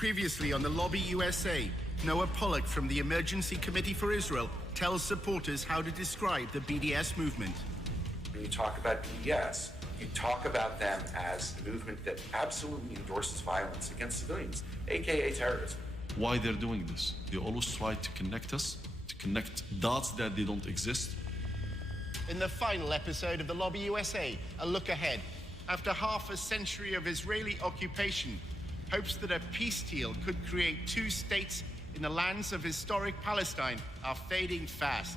Previously on the Lobby USA, Noah Pollack from the Emergency Committee for Israel tells supporters how to describe the BDS movement. When you talk about BDS, you talk about them as a movement that absolutely endorses violence against civilians, aka terrorism. Why they're doing this? They always try to connect us, to connect dots that they don't exist. In the final episode of the Lobby USA, a look ahead. After half a century of Israeli occupation, hopes that a peace deal could create two states in the lands of historic Palestine are fading fast.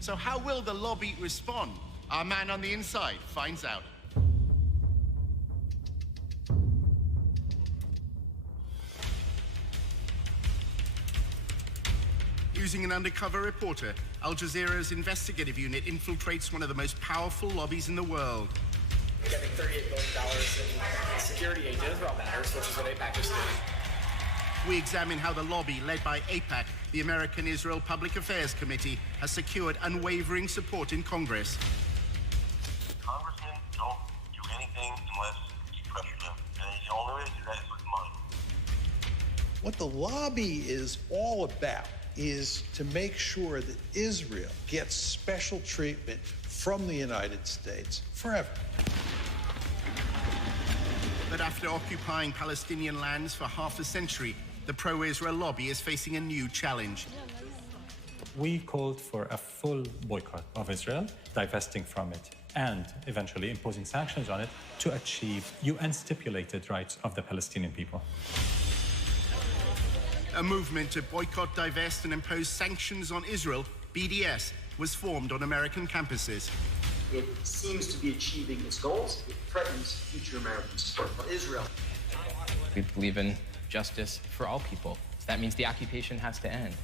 So how will the lobby respond? Our man on the inside finds out. Using an undercover reporter, Al Jazeera's investigative unit infiltrates one of the most powerful lobbies in the world. Getting $38 billion in security aid to Israel matters, which is what AIPAC is doing. We examine how the lobby, led by AIPAC, the American Israel Public Affairs Committee, has secured unwavering support in Congress. Congressmen don't do anything unless you pressure them. And the only way to do that is with money. What the lobby is all about is to make sure that Israel gets special treatment from the United States forever. But after occupying Palestinian lands for half a century, the pro-Israel lobby is facing a new challenge. We called for a full boycott of Israel, divesting from it, and eventually imposing sanctions on it to achieve UN-stipulated rights of the Palestinian people. A movement to boycott, divest, and impose sanctions on Israel, BDS, was formed on American campuses. It seems to be achieving its goals. It threatens future American support for Israel. We believe in justice for all people. So that means the occupation has to end.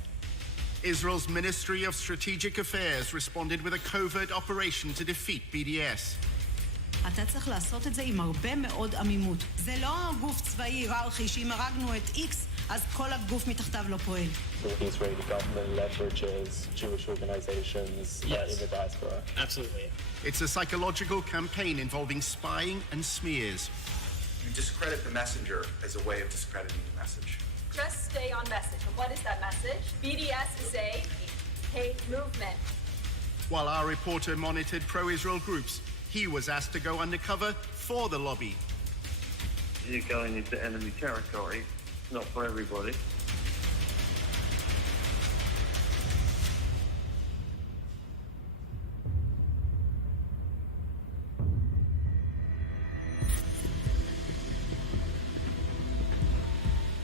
Israel's Ministry of Strategic Affairs responded with a covert operation to defeat BDS. אתה צריך לעשות את זה עם הרבה מאוד עמימות. זה לא גוף צבאי היררכי שאם הרגנו את X, אז כל הגוף מתחתיו לא פועל. The Israeli government leverages Jewish organizations in the diaspora. Absolutely. It's a psychological campaign involving spying and smears. You discredit the messenger as a way of discrediting the message. Just stay on message. And what is that message? BDS is a hate movement. While our reporter monitored pro-Israel groups, he was asked to go undercover for the lobby. You're going into enemy territory. Not for everybody.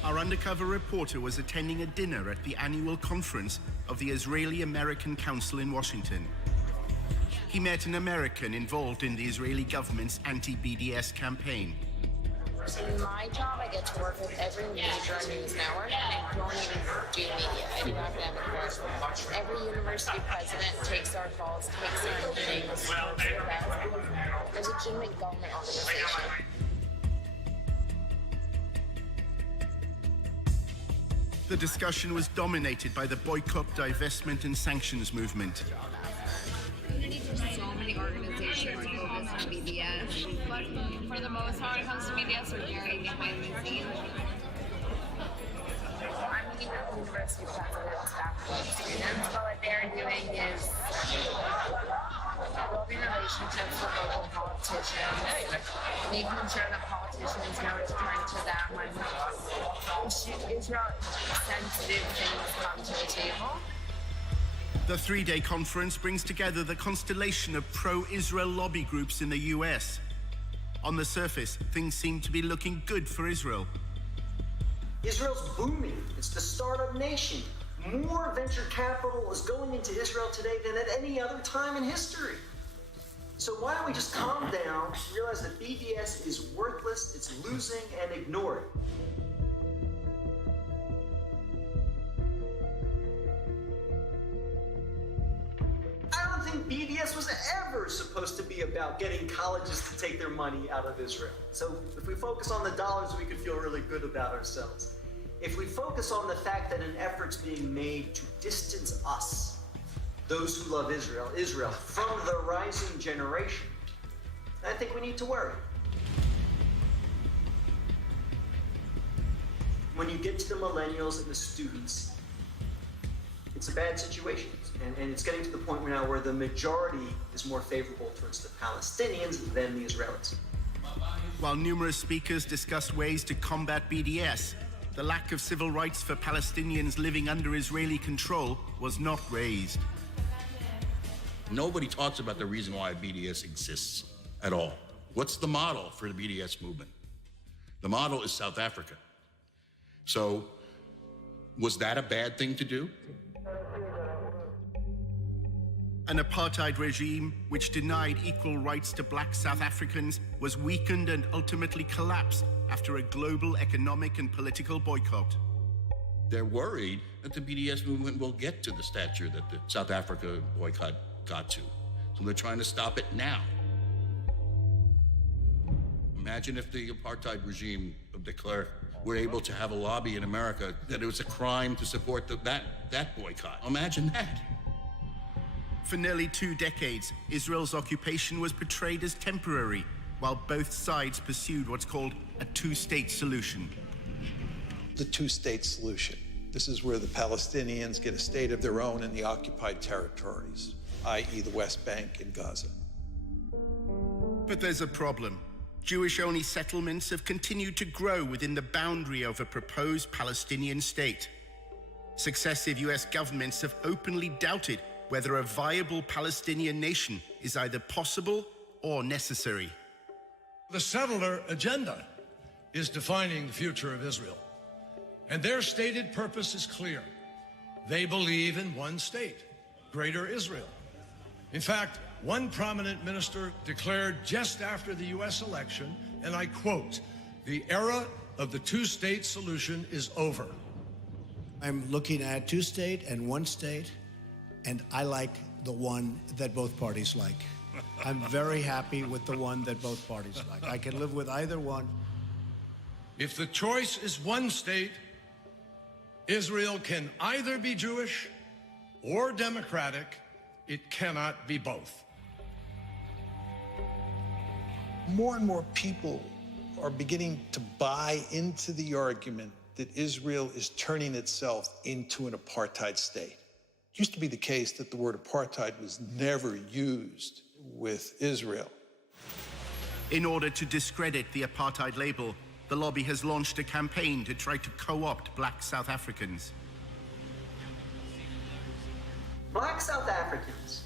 Our undercover reporter was attending a dinner at the annual conference of the Israeli-American Council in Washington. He met an American involved in the Israeli government's anti-BDS campaign. In my job, I get to work with every major news network, and I don't even do media. I do academic work. Every university president takes our calls, takes our meetings. There's a legitimate government organization. The discussion was dominated by the boycott, divestment, and sanctions movement. So many organizations focus on BDS, but for the most part, when it comes to BDS, we're very behind the scenes. I'm meeting with university presidents, faculty, students, but what they're doing is building relationships with local politicians, making sure that politicians know to turn to them when Israel-sensitive things come to the table. The three-day conference brings together the constellation of pro-Israel lobby groups in the US. On the surface, things seem to be looking good for Israel. Israel's booming. It's the startup nation. More venture capital is going into Israel today than at any other time in history. So why don't we just calm down, realize that BDS is worthless, it's losing, and ignore it. I don't think BDS was ever supposed to be about getting colleges to take their money out of Israel. So if we focus on the dollars, we could feel really good about ourselves. If we focus on the fact that an effort's being made to distance us, those who love Israel, from the rising generation, I think we need to worry. When you get to the millennials and the students, it's a bad situation. And it's getting to the point now where the majority is more favorable towards the Palestinians than the Israelis. While numerous speakers discussed ways to combat BDS, the lack of civil rights for Palestinians living under Israeli control was not raised. Nobody talks about the reason why BDS exists at all. What's the model for the BDS movement? The model is South Africa. So, was that a bad thing to do? An apartheid regime which denied equal rights to black South Africans was weakened and ultimately collapsed after a global economic and political boycott. They're worried that the BDS movement will get to the stature that the South Africa boycott got to. So they're trying to stop it now. Imagine if the apartheid regime of de Klerk were able to have a lobby in America that it was a crime to support that boycott. Imagine that. For nearly 2 decades, Israel's occupation was portrayed as temporary, while both sides pursued what's called a two-state solution. The two-state solution. This is where the Palestinians get a state of their own in the occupied territories, i.e. the West Bank and Gaza. But there's a problem. Jewish-only settlements have continued to grow within the boundary of a proposed Palestinian state. Successive US governments have openly doubted whether a viable Palestinian nation is either possible or necessary. The settler agenda is defining the future of Israel, and their stated purpose is clear. They believe in one state, Greater Israel. In fact, one prominent minister declared just after the US election, and I quote, "The era of the two-state solution is over." I'm looking at two-state and one state, and I like the one that both parties like. I'm very happy with the one that both parties like. I can live with either one. If the choice is one state, Israel can either be Jewish or democratic. It cannot be both. More and more people are beginning to buy into the argument that Israel is turning itself into an apartheid state. It used to be the case that the word apartheid was never used with Israel. In order to discredit the apartheid label, the lobby has launched a campaign to try to co-opt black South Africans. Black South Africans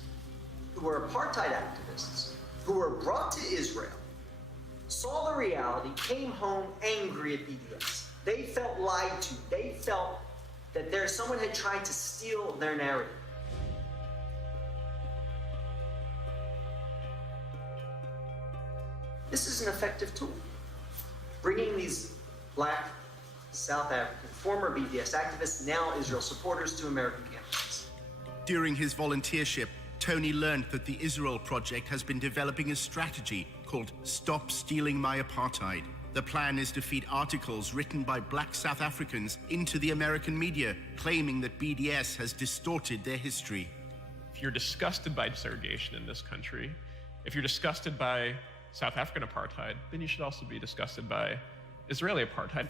who were apartheid activists, who were brought to Israel, saw the reality, came home angry at BDS. They felt lied to. They felt that someone had tried to steal their narrative. This is an effective tool. Bringing these black South African, former BDS activists, now Israel supporters, to American campuses. During his volunteership, Tony learned that the Israel Project has been developing a strategy called Stop Stealing My Apartheid. The plan is to feed articles written by black South Africans into the American media, claiming that BDS has distorted their history. If you're disgusted by segregation in this country, if you're disgusted by South African apartheid, then you should also be disgusted by Israeli apartheid.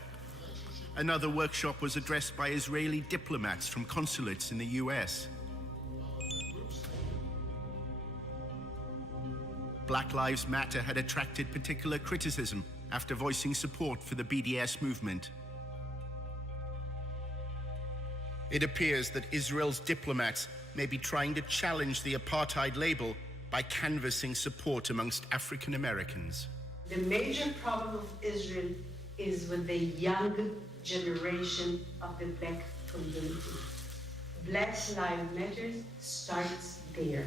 Another workshop was addressed by Israeli diplomats from consulates in the US. Black Lives Matter had attracted particular criticism after voicing support for the BDS movement. It appears that Israel's diplomats may be trying to challenge the apartheid label by canvassing support amongst African Americans. The major problem of Israel is with the young generation of the black community. Black Lives Matter starts there.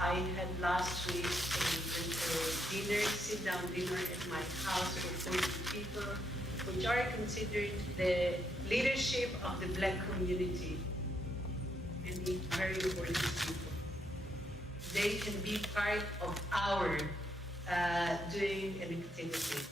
I had last week a dinner, sit-down dinner at my house with 40 people, which are considered the leadership of the black community, and the very important people. They can be part of our doing an activity.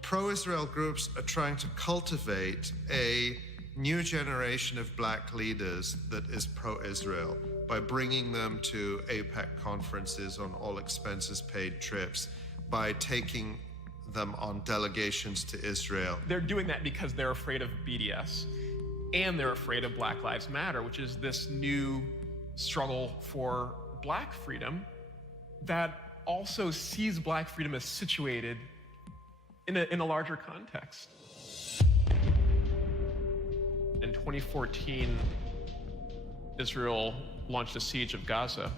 Pro-Israel groups are trying to cultivate a new generation of black leaders that is pro-Israel by bringing them to AIPAC conferences on all expenses paid trips, by taking them on delegations to Israel. They're doing that because they're afraid of BDS, and they're afraid of Black Lives Matter, which is this new struggle for Black freedom that also sees Black freedom as situated in a larger context. In 2014, Israel launched a siege of Gaza.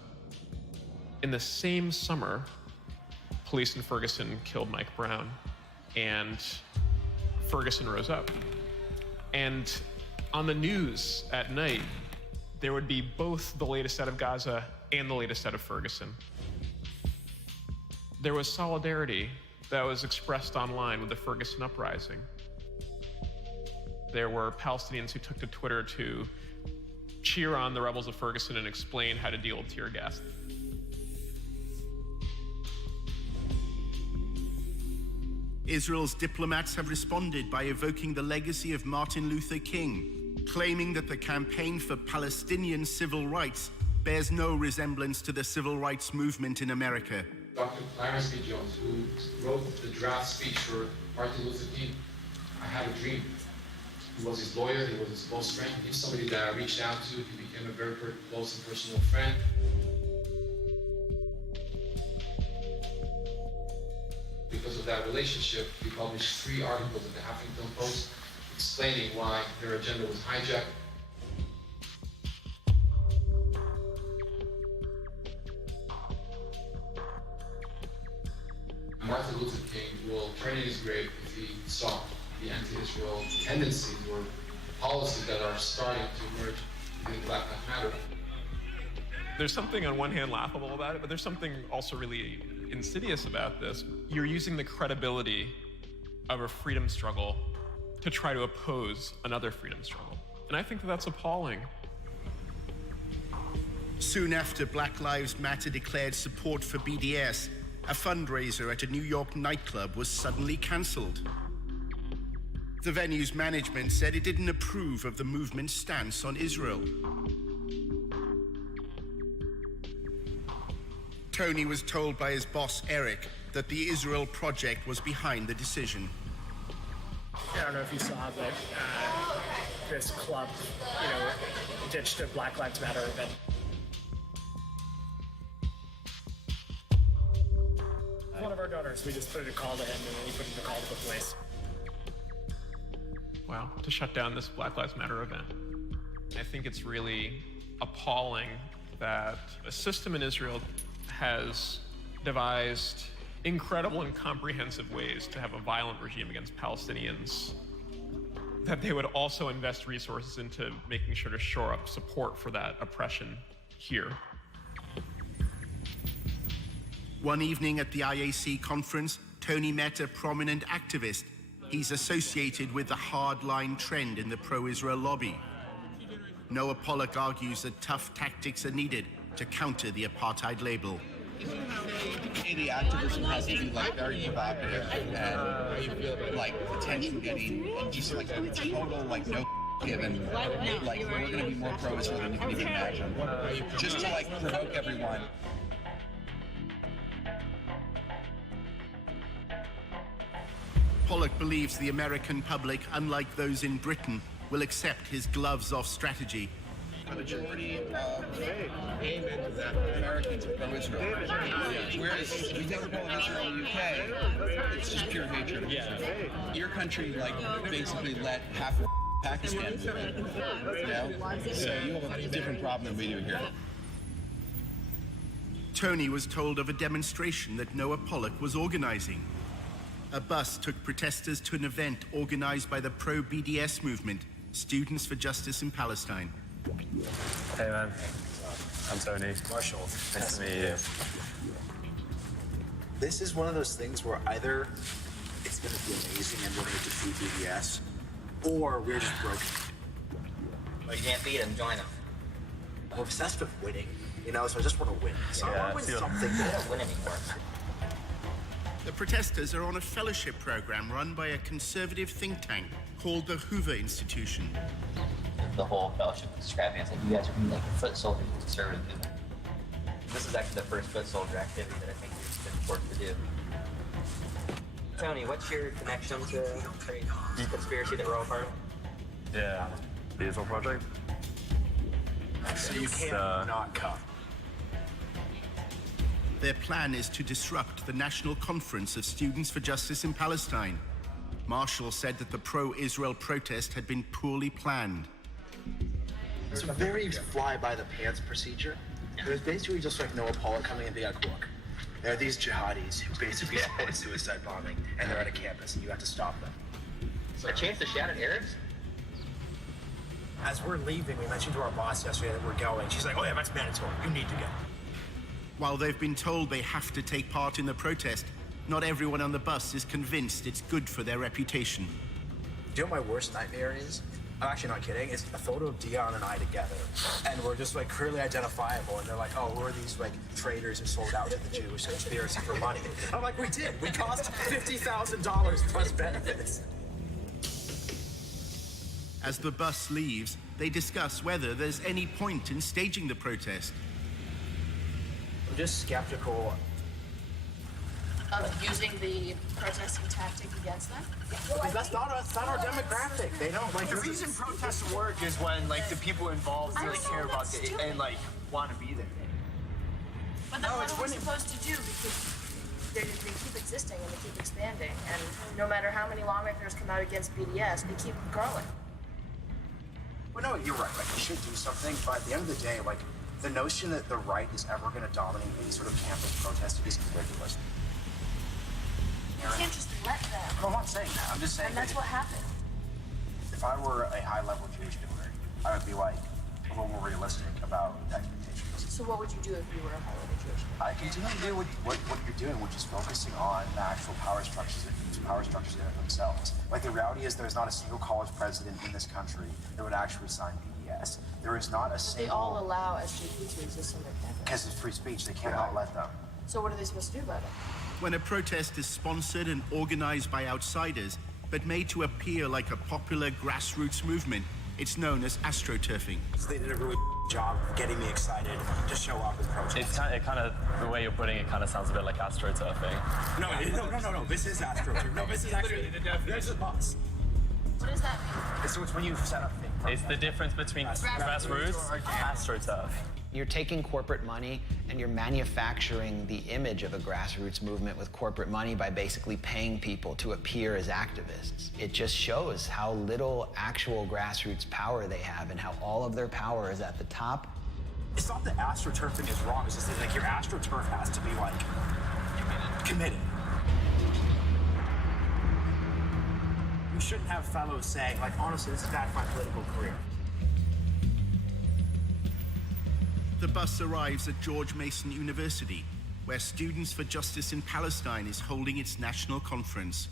In the same summer, police in Ferguson killed Mike Brown, and Ferguson rose up. And on the news at night, there would be both the latest out of Gaza and the latest out of Ferguson. There was solidarity that was expressed online with the Ferguson uprising. There were Palestinians who took to Twitter to cheer on the rebels of Ferguson and explain how to deal with tear gas. Israel's diplomats have responded by evoking the legacy of Martin Luther King, claiming that the campaign for Palestinian civil rights bears no resemblance to the civil rights movement in America. Dr. Clarence B. Jones, who wrote the draft speech for Martin Luther King, I had a dream. He was his lawyer, he was his close friend. He's somebody that I reached out to. He became a very close and personal friend. Because of that relationship, he published 3 articles in the Huffington Post explaining why their agenda was hijacked. Martin Luther King will turn in his grave if he saw the anti-Israel tendencies or policies that are starting to emerge within Black Lives Matter. There's something on one hand laughable about it, but there's something also really insidious about this. You're using the credibility of a freedom struggle to try to oppose another freedom struggle. And I think that that's appalling. Soon after Black Lives Matter declared support for BDS, a fundraiser at a New York nightclub was suddenly cancelled. The venue's management said it didn't approve of the movement's stance on Israel. Tony was told by his boss, Eric, that the Israel Project was behind the decision. I don't know if you saw, but this club, ditched a Black Lives Matter event. One of our donors, we just put in a call to him, and then he put in a call to the police. Wow, to shut down this Black Lives Matter event. I think it's really appalling that a system in Israel has devised incredible and comprehensive ways to have a violent regime against Palestinians, that they would also invest resources into making sure to shore up support for that oppression here. One evening at the IAC conference, Tony met a prominent activist. He's associated with the hardline trend in the pro-Israel lobby. Noah Pollock argues that tough tactics are needed to counter the apartheid label. The activism has to be very provocative and attention-getting and just total no given. We're going to be more pro-Israel than you can even imagine. Just to provoke everyone. Pollock believes the American public, unlike those in Britain, will accept his gloves-off strategy. The majority of Americans are pro-Israel. Whereas if you take the poll of Israel and the UK, it's just pure hatred of Israel. Your country, basically let half of Pakistan move in. So you have a different problem than we do here. Tony was told of a demonstration that Noah Pollock was organizing. A bus took protesters to an event organized by the pro-BDS movement, Students for Justice in Palestine. Hey man, I'm Tony. Marshall. Nice to meet you. This is one of those things where either it's going to be amazing and we're going to defeat BDS, or we're just broken. Well, you can't beat them, join them. We're obsessed with winning, so I just want to win. So I want to win something. I don't win anymore. The protesters are on a fellowship program run by a conservative think tank called the Hoover Institution. The whole fellowship is describing as you guys are being foot soldiers of conservatism. This is actually the first foot soldier activity that I think it's been important to do. Tony, what's your connection to the conspiracy that we're all part of? Yeah, the Israel Project. So you can't not come. Their plan is to disrupt the National Conference of Students for Justice in Palestine. Marshall said that the pro-Israel protest had been poorly planned. It's a very fly-by-the-pants procedure. It was basically just like Noah Pollock coming and being like, look, there are these jihadis who basically support suicide bombing, and they're at a campus, and you have to stop them. A chance to shout at Arabs? As we're leaving, we mentioned to our boss yesterday that we're going. She's like, oh yeah, that's mandatory. You need to go. While they've been told they have to take part in the protest, not everyone on the bus is convinced it's good for their reputation. Do you know what my worst nightmare is? I'm actually not kidding. It's a photo of Dion and I together. And we're just like clearly identifiable. And they're like, oh, who are these like traitors who sold out to the Jewish conspiracy for money? I'm like, we did. We cost $50,000 plus benefits. As the bus leaves, they discuss whether there's any point in staging the protest. I'm just skeptical. Of using the protesting tactic against them? Because that's not our demographic. They don't like The reason protests work is when like the people involved really care about it and like want to be there. But then what are we supposed to do? Because they keep existing and they keep expanding, and no matter how many lawmakers come out against BDS, they keep growing. Well, no, you're right. Like, we should do something, but at the end of the day, like, the notion that the right is ever going to dominate any sort of campus protest is ridiculous. You can't just let them. No, I'm not saying that. I'm just saying And that's what happened. If I were a high-level Jewish doer, I would be, like, a little more realistic about expectations. So what would you do if you were a high-level Jewish? I continue to do what you're doing, which is focusing on the actual power structures in it themselves. Like, the reality is there's not a single college president in this country that would actually sign BDS. There is not a single... They all allow SJP to exist on their campus. Because it's free speech. They cannot let them. So what are they supposed to do about it? When a protest is sponsored and organized by outsiders, but made to appear like a popular grassroots movement, it's known as astroturfing. So they did a really job of getting me excited to show up and protest. It kind of, the way you're putting it kind of sounds a bit like astroturfing. No. This is astroturfing. No, this is actually the definition. There's a bus. What does that mean? So it's when you set up things. It's the difference between grassroots and astroturf. You're taking corporate money and you're manufacturing the image of a grassroots movement with corporate money by basically paying people to appear as activists. It just shows how little actual grassroots power they have and how all of their power is at the top. It's not that astroturfing is wrong. It's just that, like, your astroturf has to be, like, committed. You shouldn't have fellows saying, like, honestly, this is bad for my political career. The bus arrives at George Mason University, where Students for Justice in Palestine is holding its national conference.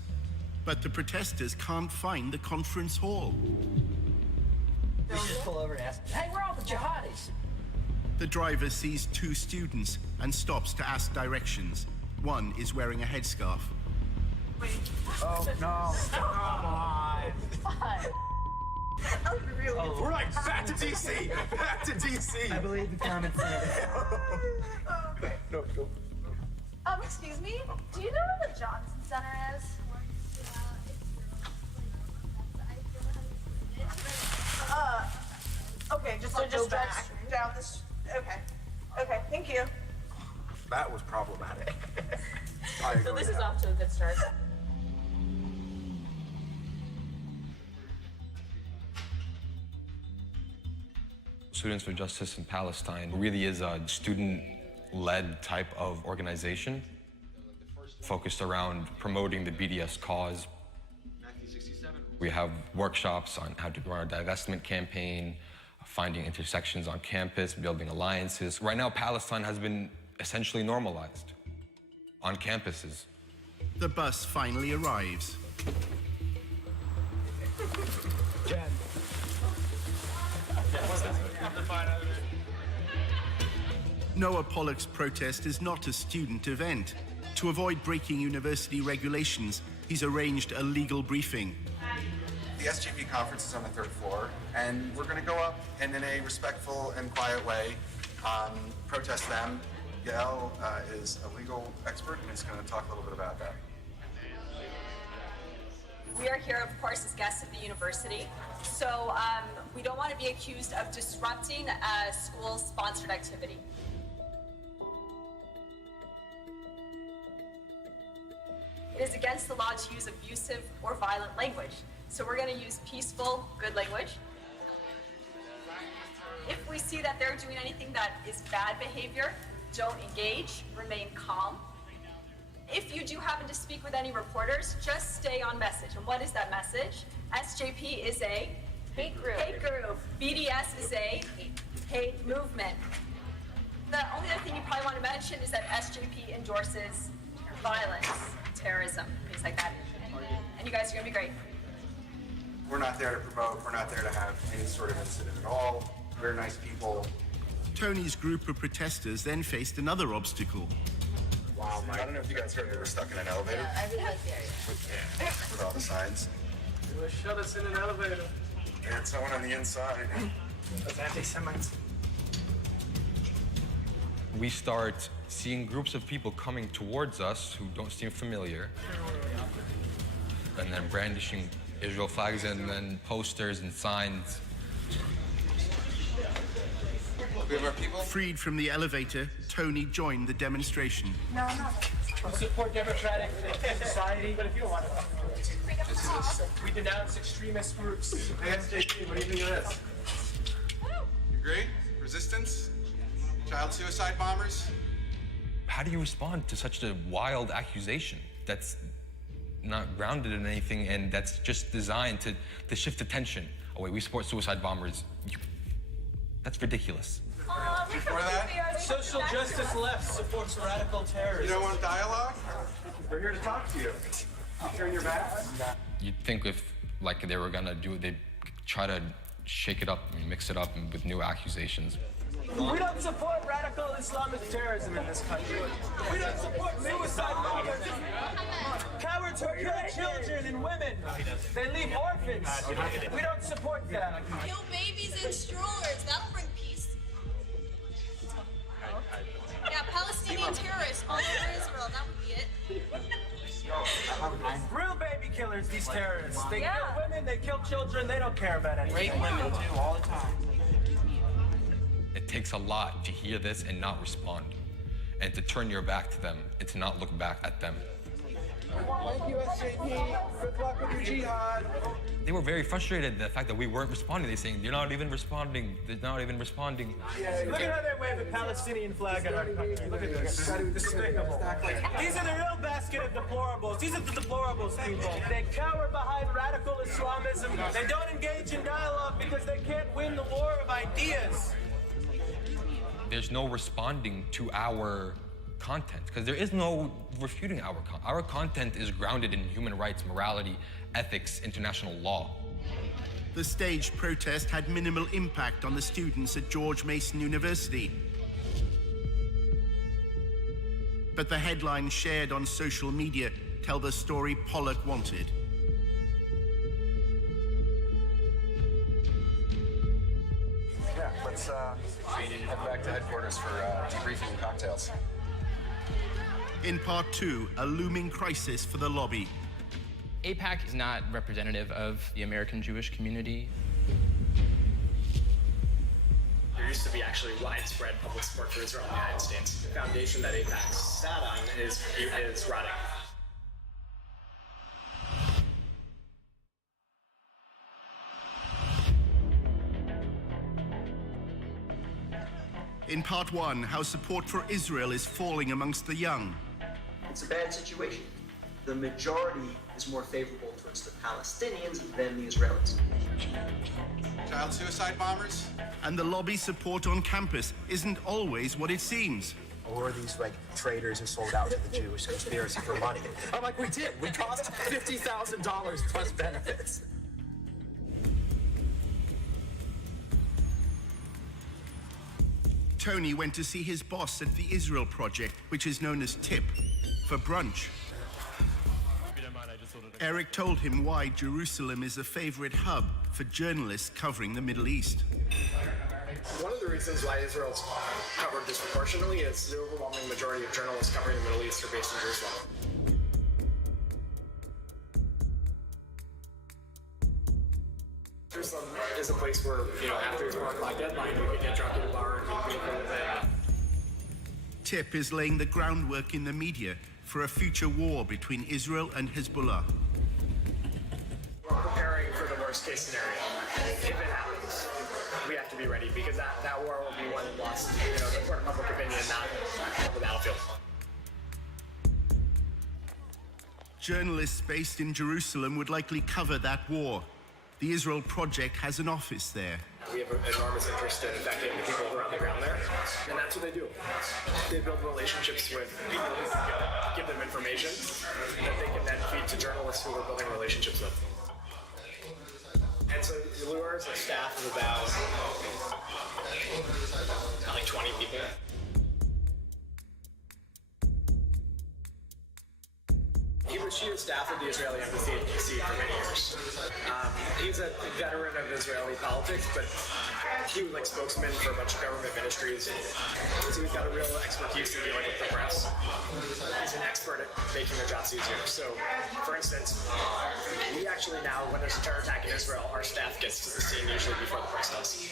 But the protesters can't find the conference hall. We should just pull over and ask, hey, where are all the jihadis? The driver sees two students and stops to ask directions. One is wearing a headscarf. Wait. Oh, no. Come on. We're like, back to DC! Back to DC! I believe the comments said. No. Excuse me? Do you know where the Johnson Center is? Okay, just like go back down this. Okay, thank you. That was problematic. So this is off to a good start. Students for Justice in Palestine really is a student-led type of organization focused around promoting the BDS cause. We have workshops on how to run our divestment campaign, finding intersections on campus, building alliances. Right now, Palestine has been essentially normalized on campuses. The bus finally arrives. Jen. Noah Pollock's protest is not a student event. To avoid breaking university regulations, he's arranged a legal briefing. The SGP conference is on the 3rd floor, and we're going to go up and in a respectful and quiet way protest them. Yael is a legal expert and is going to talk a little bit about that. We are here, of course, as guests of the university. So we don't want to be accused of disrupting a school-sponsored activity. It is against the law to use abusive or violent language. So we're going to use peaceful, good language. If we see that they're doing anything that is bad behavior, don't engage, remain calm. If you do happen to speak with any reporters, just stay on message. And what is that message? SJP is a hate group. BDS is a hate movement. The only other thing you probably want to mention is that SJP endorses violence, terrorism, things like that. And you guys are going to be great. We're not there to provoke. We're not there to have any sort of incident at all. We're nice people. Tony's group of protesters then faced another obstacle. Wow, I don't know if you guys heard we were stuck in an elevator. Yeah, I really like the area. With all the signs. They shut us in an elevator. They had someone on the inside. Those anti-Semites. We start seeing groups of people coming towards us who don't seem familiar, and then brandishing Israel flags and then posters and signs. We have our people. Freed from the elevator, Tony joined the demonstration. No, we support democratic society, but if you don't want to, we denounce extremist groups. ASJP, what do you think of this? You agree? Resistance? Child suicide bombers? How do you respond to such a wild accusation that's not grounded in anything and that's just designed to shift attention? Oh wait, we support suicide bombers. That's ridiculous. Before that, social justice left supports radical terrorism. you don't want dialogue? We're here to talk to you. You turn your backs? You'd think if like they were gonna do it, they'd try to shake it up and mix it up with new accusations. We don't support radical Islamic terrorism in this country. We don't support suicide bombers. Cowards who kill children and women. They leave orphans. We don't support that. Kill babies in strollers. That'll bring peace. Yeah, Palestinian terrorists all over Israel. That would be it. Real baby killers, these terrorists. They kill women, they kill children, they don't care about anything. Rape women too, all the time. It takes a lot to hear this and not respond, and to turn your back to them and to not look back at them. Thank you, SJP. Good luck with your jihad. They were very frustrated at the fact that we weren't responding. They're saying, you're not even responding. They're not even responding. Look at how they wave a Palestinian flag at our country. Look at this. Despicable. These are the real basket of deplorables. These are the deplorables, people. They cower behind radical Islamism. They don't engage in dialogue because they can't win the war of ideas. There's no responding to our content because there is no refuting our content. Our content is grounded in human rights, morality, ethics, international law. The staged protest had minimal impact on the students at George Mason University. But the headlines shared on social media tell the story Pollock wanted. Yeah, let's head back to headquarters for debriefing and cocktails. In part 2, a looming crisis for the lobby. AIPAC is not representative of the American Jewish community. There used to be actually widespread public support for Israel in the United States. The foundation that AIPAC sat on is rotting. In part 1, how support for Israel is falling amongst the young. It's a bad situation. The majority is more favorable towards the Palestinians than the Israelis. Child suicide bombers? And the lobby support on campus isn't always what it seems. Or these like traitors who sold out to the Jewish conspiracy for money. I'm like, we did. We cost $50,000 plus benefits. Tony went to see his boss at the Israel Project, which is known as TIP, for brunch. Eric told him why Jerusalem is a favorite hub for journalists covering the Middle East. One of the reasons why Israel's covered disproportionately is the overwhelming majority of journalists covering the Middle East are based in Jerusalem. is a place where, after his 4 o'clock deadline, we could get drunk at a bar and we could go there. Tip is laying the groundwork in the media for a future war between Israel and Hezbollah. We're preparing for the worst case scenario. If it happens, we have to be ready because that war will be won and lost, the court of public opinion, not the battlefield. Journalists based in Jerusalem would likely cover that war. The Israel Project has an office there. We have an enormous interest in affecting the people who are on the ground there, and that's what they do. They build relationships with people, give them information that they can then feed to journalists who we're building relationships with. And so Lure is a staff of about like 20 people. She was staff at the Israeli embassy in D.C. for many years. He's a veteran of Israeli politics, but he was like spokesman for a bunch of government ministries. So he's got a real expertise in dealing with the press. He's an expert at making their jobs easier. So, for instance, we actually now, when there's a terror attack in Israel, our staff gets to the scene usually before the press does.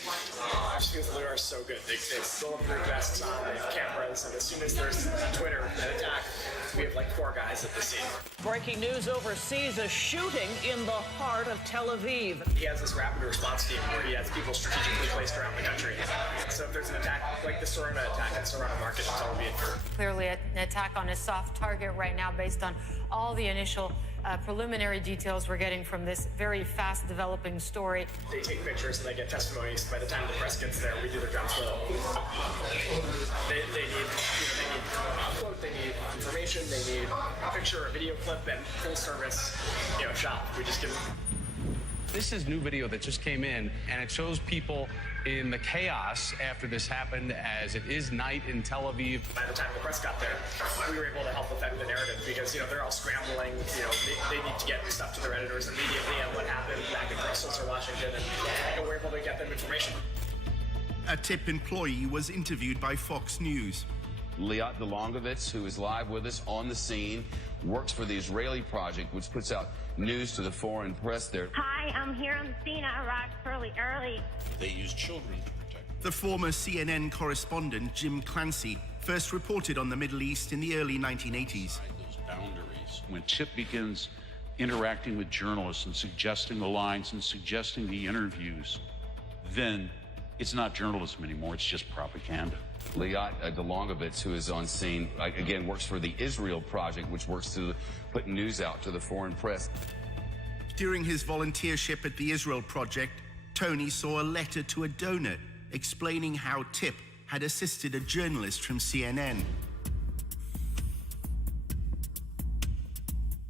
Just because Lure are so good. They bulletproof vests on, they have cameras, and as soon as there's Twitter, an attack, we have like 4 guys at the scene. Breaking news overseas, a shooting in the heart of Tel Aviv. He has this rapid response team where he has people strategically placed around the country. So if there's an attack, like the Sorona attack at Sorona Market in Tel Aviv. Clearly an attack on a soft target right now based on all the initial preliminary details we're getting from this very fast developing story. They take pictures and they get testimonies. By the time the press gets there, we do their jobs well. They need a quote, they need information, they need a picture, a video clip, and full service, shot. We just give them. This is new video that just came in, and it shows people in the chaos after this happened, as it is night in Tel Aviv. By the time the press got there, we were able to help affect the narrative because, they're all scrambling. They need to get stuff to their editors immediately on what happened back in Brussels or Washington, and we're able to get them information. A TIP employee was interviewed by Fox News. Liat Delongovitz, who is live with us on the scene, works for the Israeli Project, which puts out news to the foreign press there. Hi, I'm here on the scene. I arrived fairly early. They use children to protect. The former CNN correspondent, Jim Clancy, first reported on the Middle East in the early 1980s. Those boundaries. When Tip begins interacting with journalists and suggesting the lines and suggesting the interviews, then it's not journalism anymore, it's just propaganda. Liat Delongovitz, who is on scene, again, works for the Israel Project, which works to put news out to the foreign press. During his volunteership at the Israel Project, Tony saw a letter to a donor explaining how Tip had assisted a journalist from CNN.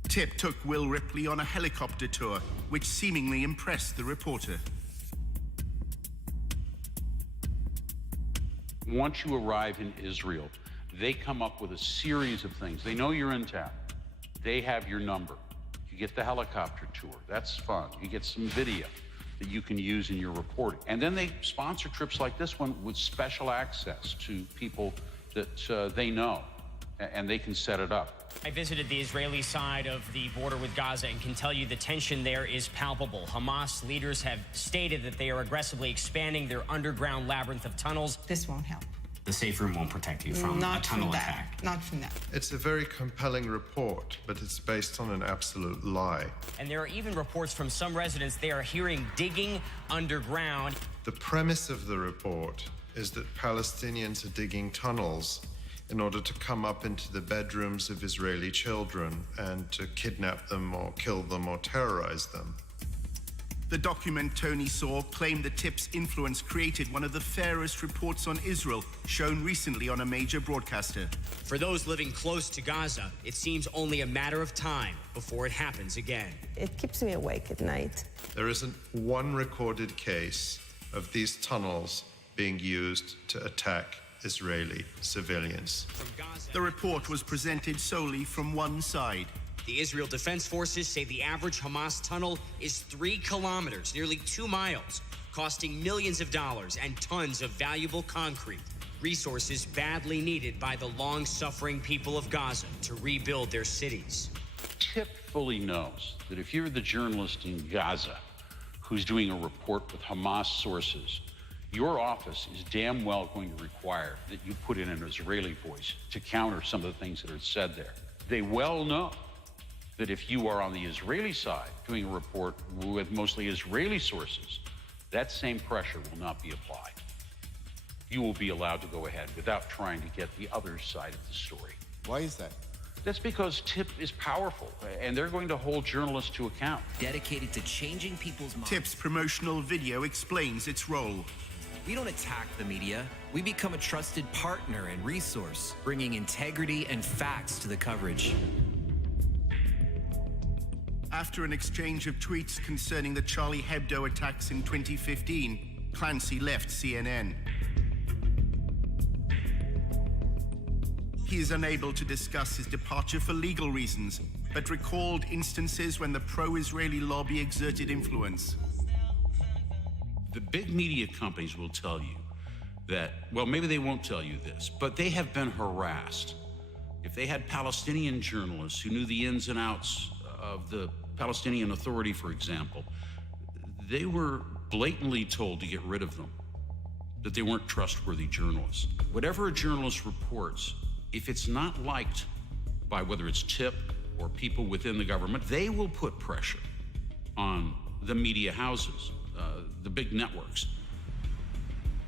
Tip took Will Ripley on a helicopter tour, which seemingly impressed the reporter. Once you arrive in Israel, they come up with a series of things. They know you're in town. They have your number. You get the helicopter tour. That's fun. You get some video that you can use in your reporting. And then they sponsor trips like this one with special access to people that they know, and they can set it up. I visited the Israeli side of the border with Gaza and can tell you the tension there is palpable. Hamas leaders have stated that they are aggressively expanding their underground labyrinth of tunnels. This won't help. The safe room won't protect you from a tunnel attack. Not from that. It's a very compelling report, but it's based on an absolute lie. And there are even reports from some residents they are hearing digging underground. The premise of the report is that Palestinians are digging tunnels in order to come up into the bedrooms of Israeli children and to kidnap them or kill them or terrorize them. The document Tony saw claimed the Tip's influence created one of the fairest reports on Israel shown recently on a major broadcaster. For those living close to Gaza, it seems only a matter of time before it happens again. It keeps me awake at night. There isn't one recorded case of these tunnels being used to attack Israeli civilians. The report was presented solely from one side. The Israel Defense Forces say the average Hamas tunnel is 3 kilometers, nearly 2 miles, costing millions of dollars and tons of valuable concrete, resources badly needed by the long-suffering people of Gaza to rebuild their cities. Tip fully knows that if you're the journalist in Gaza who's doing a report with Hamas sources, your office is damn well going to require that you put in an Israeli voice to counter some of the things that are said there. They well know that if you are on the Israeli side doing a report with mostly Israeli sources, that same pressure will not be applied. You will be allowed to go ahead without trying to get the other side of the story. Why is that? That's because TIP is powerful, and they're going to hold journalists to account. Dedicated to changing people's minds. TIP's promotional video explains its role. We don't attack the media. We become a trusted partner and resource, bringing integrity and facts to the coverage. After an exchange of tweets concerning the Charlie Hebdo attacks in 2015, Clancy left CNN. He is unable to discuss his departure for legal reasons, but recalled instances when the pro-Israeli lobby exerted influence. The big media companies will tell you that, well, maybe they won't tell you this, but they have been harassed. If they had Palestinian journalists who knew the ins and outs of the Palestinian Authority, for example, they were blatantly told to get rid of them, that they weren't trustworthy journalists. Whatever a journalist reports, if it's not liked by whether it's TIP or people within the government, they will put pressure on the media houses, the big networks.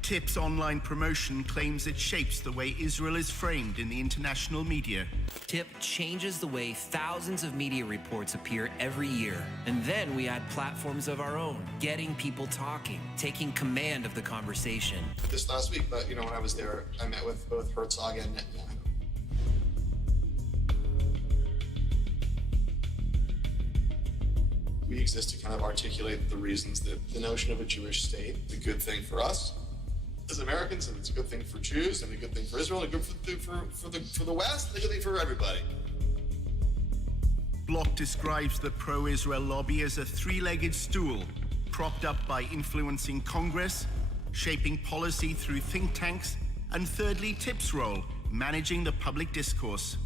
TIP's online promotion claims it shapes the way Israel is framed in the international media. TIP changes the way thousands of media reports appear every year. And then we add platforms of our own, getting people talking, taking command of the conversation. This last week, but when I was there, I met with both Herzog and Netanyahu. We exist to kind of articulate the reasons that the notion of a Jewish state is a good thing for us as Americans, and it's a good thing for Jews, and a good thing for Israel, and a good thing for the West, and a good thing for everybody. Block describes the pro-Israel lobby as a three-legged stool, propped up by influencing Congress, shaping policy through think tanks, and thirdly, TIP's role, managing the public discourse.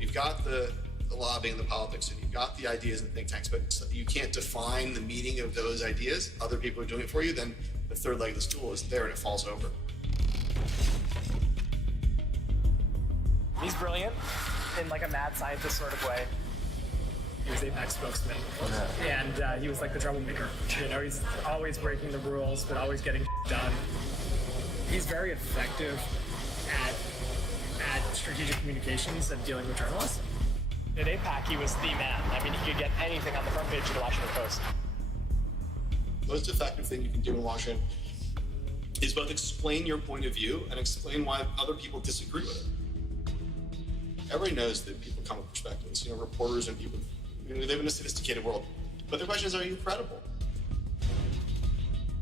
You've got the lobbying, the politics, and you've got the ideas and think tanks, but you can't define the meaning of those ideas. Other people are doing it for you, then the third leg of the stool is there and it falls over. He's brilliant in like a mad scientist sort of way. He was AIPAC spokesman, and he was like the troublemaker. He's always breaking the rules, but always getting done. He's very effective at strategic communications and dealing with journalists. At AIPAC, he was the man. I mean, he could get anything on the front page of the Washington Post. The most effective thing you can do in Washington is both explain your point of view and explain why other people disagree with it. Everybody knows that people come with perspectives. Reporters and people, we live in a sophisticated world. But the question is, are you credible?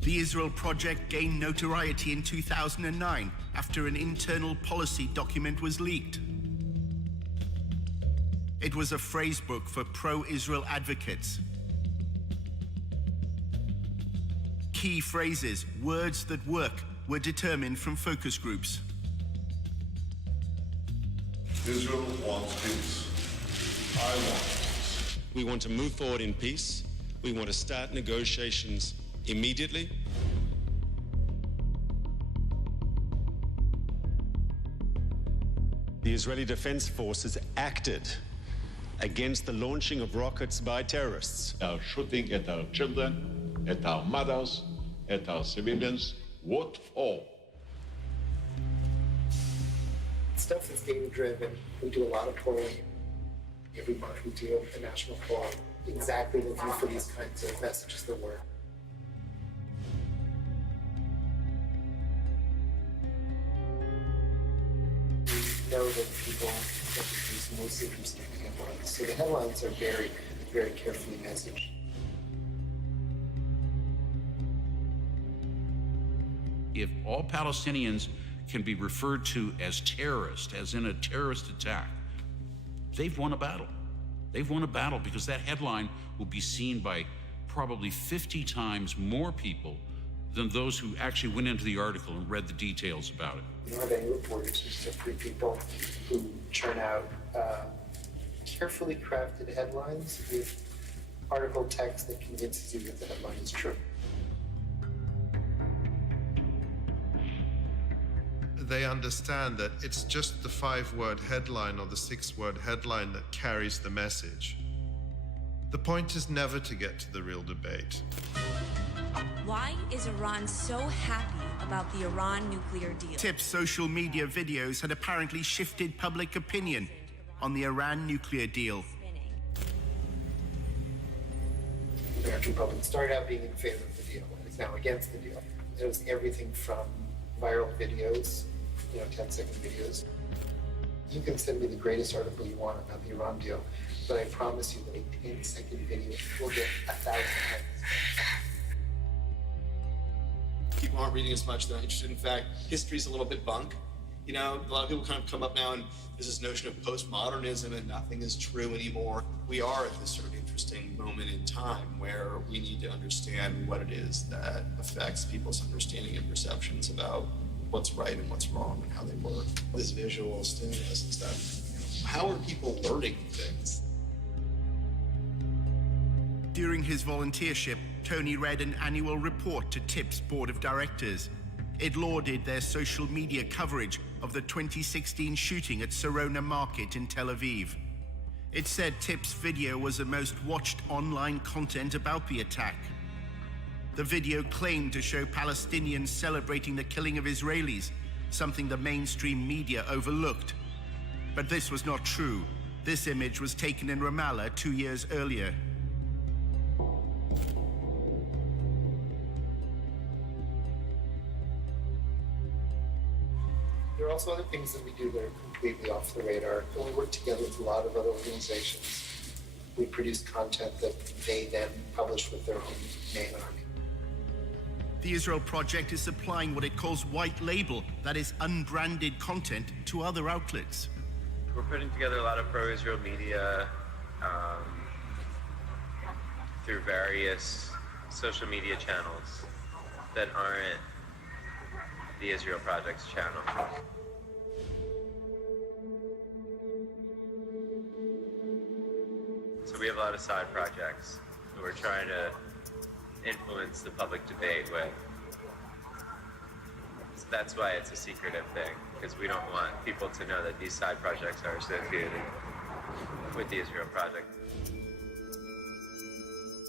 The Israel Project gained notoriety in 2009 after an internal policy document was leaked. It was a phrase book for pro-Israel advocates. Key phrases, words that work, were determined from focus groups. Israel wants peace. I want peace. We want to move forward in peace. We want to start negotiations immediately. The Israeli Defense Forces acted against the launching of rockets by terrorists. They are shooting at our children, at our mothers, at our civilians. What for? Stuff that's data-driven. We do a lot of polling. Every month we do a national poll, exactly looking for these kinds of messages that work. We know that people use mostly from headlines. So the headlines are very, very carefully messaged. If all Palestinians can be referred to as terrorists, as in a terrorist attack, they've won a battle. They've won a battle because that headline will be seen by probably 50 times more people than those who actually went into the article and read the details about it. You don't have any reporters, it's just three people who churn out carefully crafted headlines with article text that convinces you that the headline is true. They understand that it's just the 5-word headline or the 6-word headline that carries the message. The point is never to get to the real debate. Why is Iran so happy about the Iran nuclear deal? TIP's social media videos had apparently shifted public opinion on the Iran nuclear deal. The American public started out being in favor of the deal and is now against the deal. It was everything from viral videos, 10-second videos. You can send me the greatest article you want about the Iran deal, but I promise you that a 10-second video will get 1,000 likes. People aren't reading as much, they're not interested. In fact, history's a little bit bunk. A lot of people kind of come up now and there's this notion of postmodernism and nothing is true anymore. We are at this sort of interesting moment in time where we need to understand what it is that affects people's understanding and perceptions about what's right and what's wrong and how they work. This visual stimulus and stuff. How are people learning things? During his volunteership, Tony read an annual report to TIP's board of directors. It lauded their social media coverage of the 2016 shooting at Sarona Market in Tel Aviv. It said TIP's video was the most watched online content about the attack. The video claimed to show Palestinians celebrating the killing of Israelis, something the mainstream media overlooked. But this was not true. This image was taken in Ramallah 2 years earlier. There are also other things that we do that are completely off the radar. And we work together with a lot of other organizations. We produce content that they then publish with their own main army. The Israel Project is supplying what it calls white label, that is unbranded content, to other outlets. We're putting together a lot of pro-Israel media through various social media channels that aren't the Israel Project's channel. So we have a lot of side projects that we're trying to influence the public debate with. So that's why it's a secretive thing, because we don't want people to know that these side projects are associated with the Israel Project.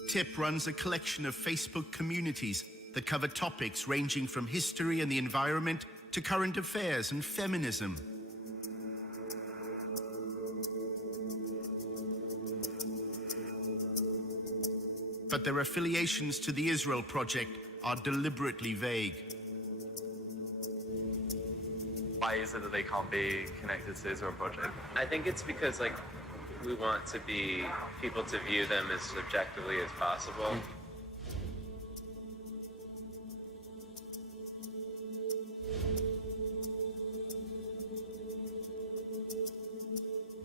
TIP runs a collection of Facebook communities that cover topics ranging from history and the environment to current affairs and feminism. But their affiliations to the Israel Project are deliberately vague. Why is it that they can't be connected to the Israel Project? I think it's because we want to be people to view them as objectively as possible.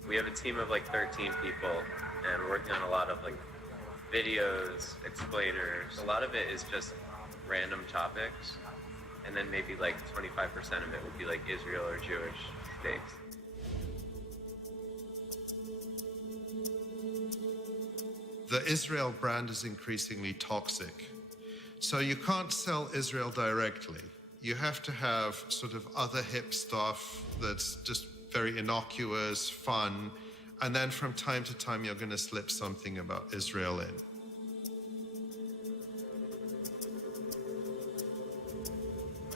We have a team of 13 people, and we're working on a lot of videos, explainers. A lot of it is just random topics, and then maybe 25% of it would be Israel or Jewish based. The Israel brand is increasingly toxic. So you can't sell Israel directly. You have to have sort of other hip stuff that's just very innocuous, fun, and then from time to time you're going to slip something about Israel in.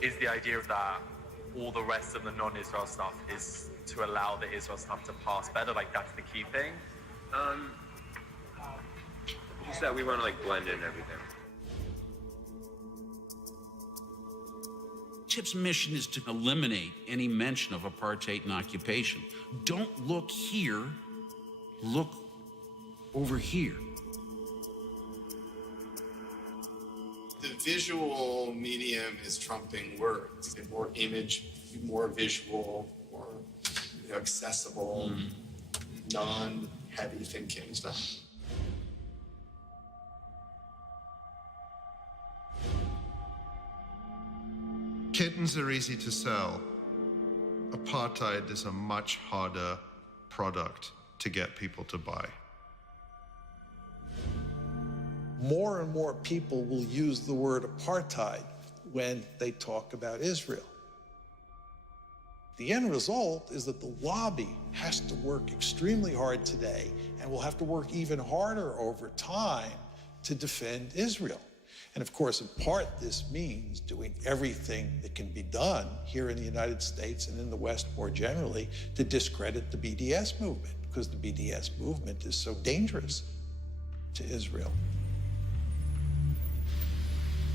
Is the idea of that all the rest of the non-Israel stuff is to allow the Israel stuff to pass better? That's the key thing? Just that we want to blend in everything. TIP's mission is to eliminate any mention of apartheid and occupation. Don't look here, look over here. The visual medium is trumping words. More image, more visual, more accessible, non-heavy thinking stuff. Kittens are easy to sell. Apartheid is a much harder product to get people to buy. more and more people will use the word apartheid when they talk about Israel. The end result is that the lobby has to work extremely hard today and will have to work even harder over time to defend Israel. And of course, in part, this means doing everything that can be done here in the United States and in the West more generally to discredit the BDS movement, because the BDS movement is so dangerous to Israel.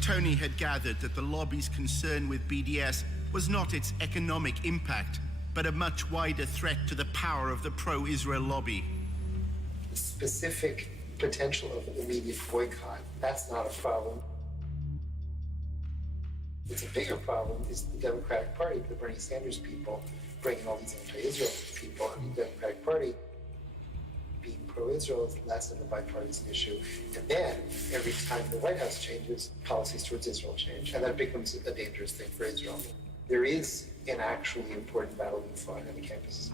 Tony had gathered that the lobby's concern with BDS was not its economic impact, but a much wider threat to the power of the pro-Israel lobby. The specific potential of an immediate boycott, that's not a problem. It's a bigger problem is the Democratic Party, the Bernie Sanders people, bringing all these anti-Israel people, and the Democratic Party being pro-Israel is less of a bipartisan issue. And then, every time the White House changes, policies towards Israel change, and that becomes a dangerous thing for Israel. There is an actually important battle being fought on the campuses.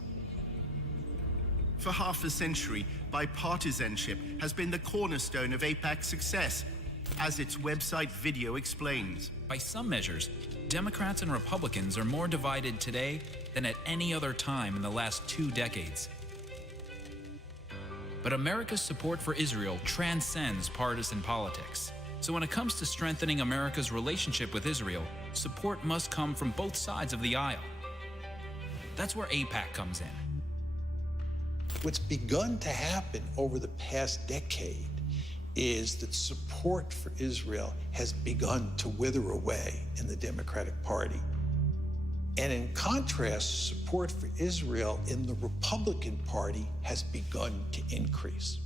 For half a century, bipartisanship has been the cornerstone of AIPAC's success, as its website video explains. By some measures, Democrats and Republicans are more divided today than at any other time in the last 2 decades. But America's support for Israel transcends partisan politics. So when it comes to strengthening America's relationship with Israel, support must come from both sides of the aisle. That's where AIPAC comes in. What's begun to happen over the past decade is that support for Israel has begun to wither away in the Democratic Party. And in contrast, support for Israel in the Republican Party has begun to increase.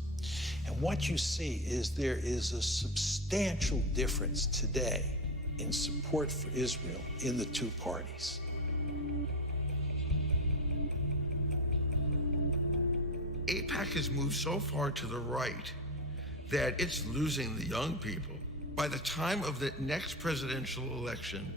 And what you see is there is a substantial difference today in support for Israel in the two parties. AIPAC has moved so far to the right that it's losing the young people. By the time of the next presidential election,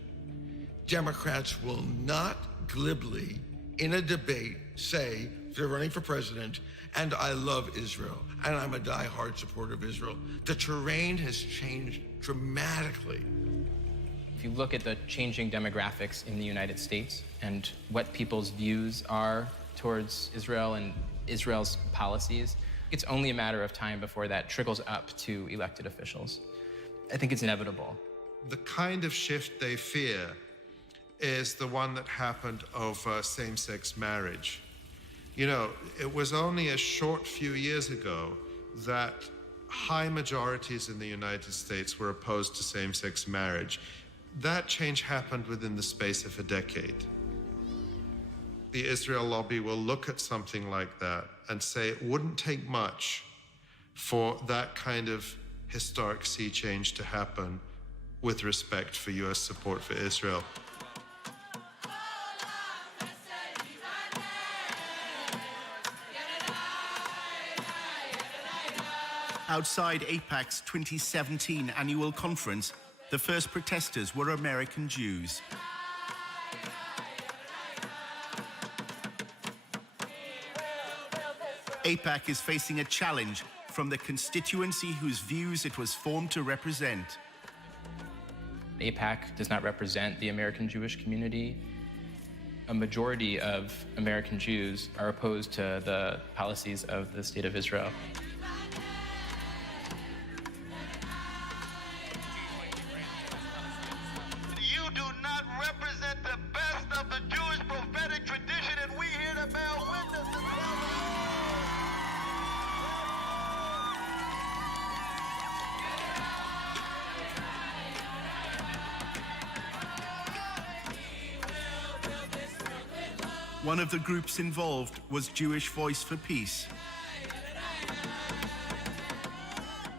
Democrats will not glibly, in a debate, say they're running for president, and I love Israel, and I'm a diehard supporter of Israel. The terrain has changed dramatically. If you look at the changing demographics in the United States and what people's views are towards Israel and Israel's policies, it's only a matter of time before that trickles up to elected officials. I think it's inevitable. The kind of shift they fear is the one that happened over same-sex marriage. You know, it was only a short few years ago that high majorities in the United States were opposed to same-sex marriage. That change happened within the space of a decade. The Israel lobby will look at something like that and say it wouldn't take much for that kind of historic sea change to happen with respect for US support for Israel. Outside AIPAC's 2017 annual conference, the first protesters were American Jews. AIPAC is facing a challenge from the constituency whose views it was formed to represent. AIPAC does not represent the American Jewish community. A majority of American Jews are opposed to the policies of the State of Israel. You do not represent the best of the Jewish prophetic tradition, and we here to bear witness to One of the groups involved was Jewish Voice for Peace.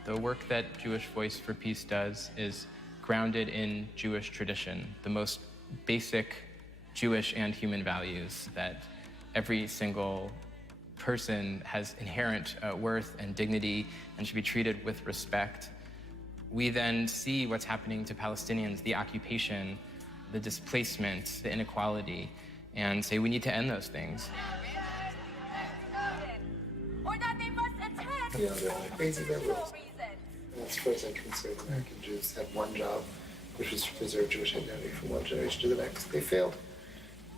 The work that Jewish Voice for Peace does is grounded in Jewish tradition, the most basic Jewish and human values that every single person has inherent worth and dignity and should be treated with respect. We then see what's happening to Palestinians, the occupation, the displacement, the inequality, and say we need to end those things. or that they must attend You know, they're all crazy liberals. As far as I'm concerned, American Jews had one job, which was to preserve Jewish identity from one generation to the next. They failed.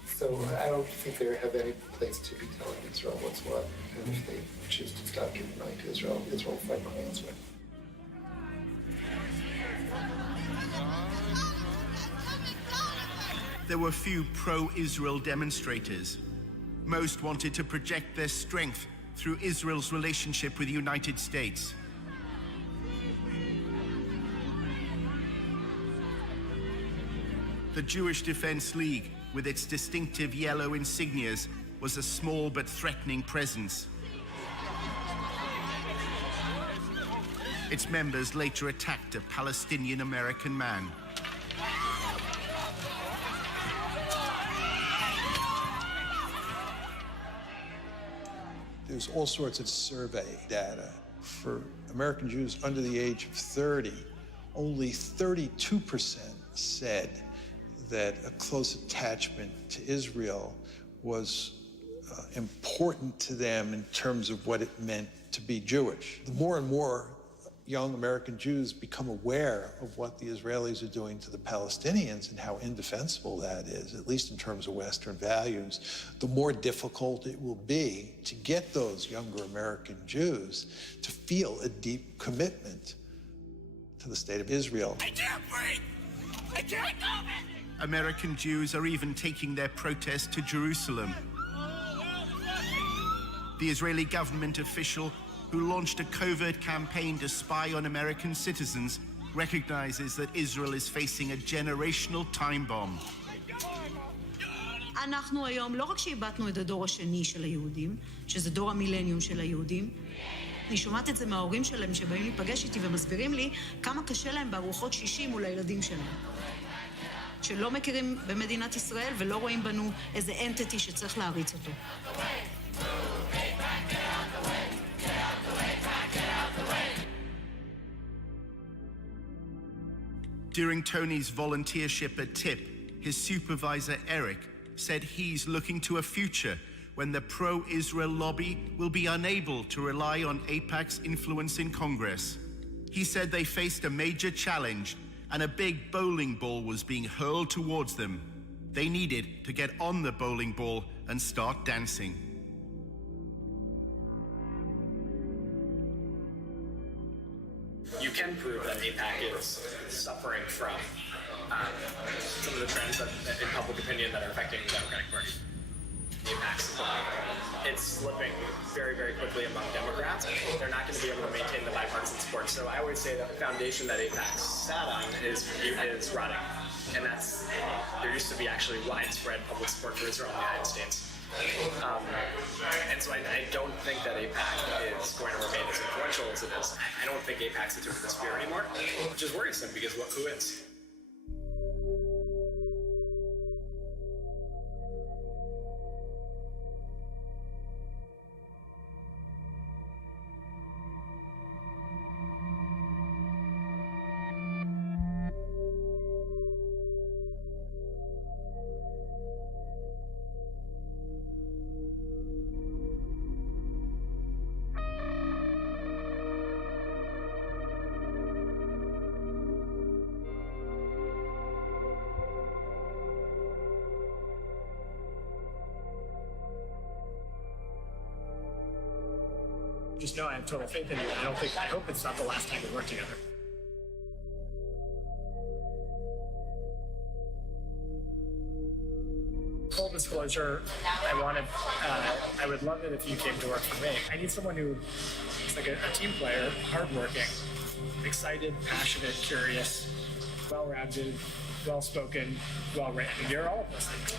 So I don't think they have any place to be telling Israel what's what. And if they choose to stop giving money to Israel, Israel will find money elsewhere. There were few pro-Israel demonstrators. Most wanted to project their strength through Israel's relationship with the United States. The Jewish Defense League, with its distinctive yellow insignias, was a small but threatening presence. Its members later attacked a Palestinian-American man. There's all sorts of survey data. For American Jews under the age of 30, only 32% said that a close attachment to Israel was important to them in terms of what it meant to be Jewish. The more and more young American Jews become aware of what the Israelis are doing to the Palestinians and how indefensible that is, at least in terms of Western values, the more difficult it will be to get those younger American Jews to feel a deep commitment to the state of Israel. I can't breathe! I can't go! American Jews are even taking their protest to Jerusalem. The Israeli government official who launched a covert campaign to spy on American citizens recognizes that Israel is facing a generational time bomb. אנחנו היום, לא רק שאיבדנו את הדור השני של היהודים, שזה דור המילניום של היהודים, אני שומעת את זה מההורים שלהם שבאים להיפגש איתי ומסבירים לי כמה קשה להם בארוחות שישי מול הילדים שלהם. שלא מכירים במדינת ישראל ולא רואים בנו איזה אנטיטי שצריך להריץ אותו. During Tony's volunteership at TIP, his supervisor Eric said he's looking to a future when the pro-Israel lobby will be unable to rely on AIPAC's influence in Congress. He said they faced a major challenge and a big bowling ball was being hurled towards them. They needed to get on the bowling ball and start dancing. You can prove that AIPAC is suffering from some of the trends in public opinion that are affecting the Democratic Party. AIPAC's it's slipping very, very quickly among Democrats. They're not going to be able to maintain the bipartisan support. So I always say that the foundation that AIPAC sat on is rotting. And there used to be actually widespread public support for Israel in the United States. And so I don't think that AIPAC is going to remain as influential as it is. I don't think AIPAC's the tip of the spear anymore, which is worrisome because who is? Just know I have total faith in you. I hope it's not the last time we work together. Full disclosure, I would love it if you came to work for me. I need someone who is like a team player, hardworking, excited, passionate, curious, well-rounded, well-spoken, well-written. You're all of those things.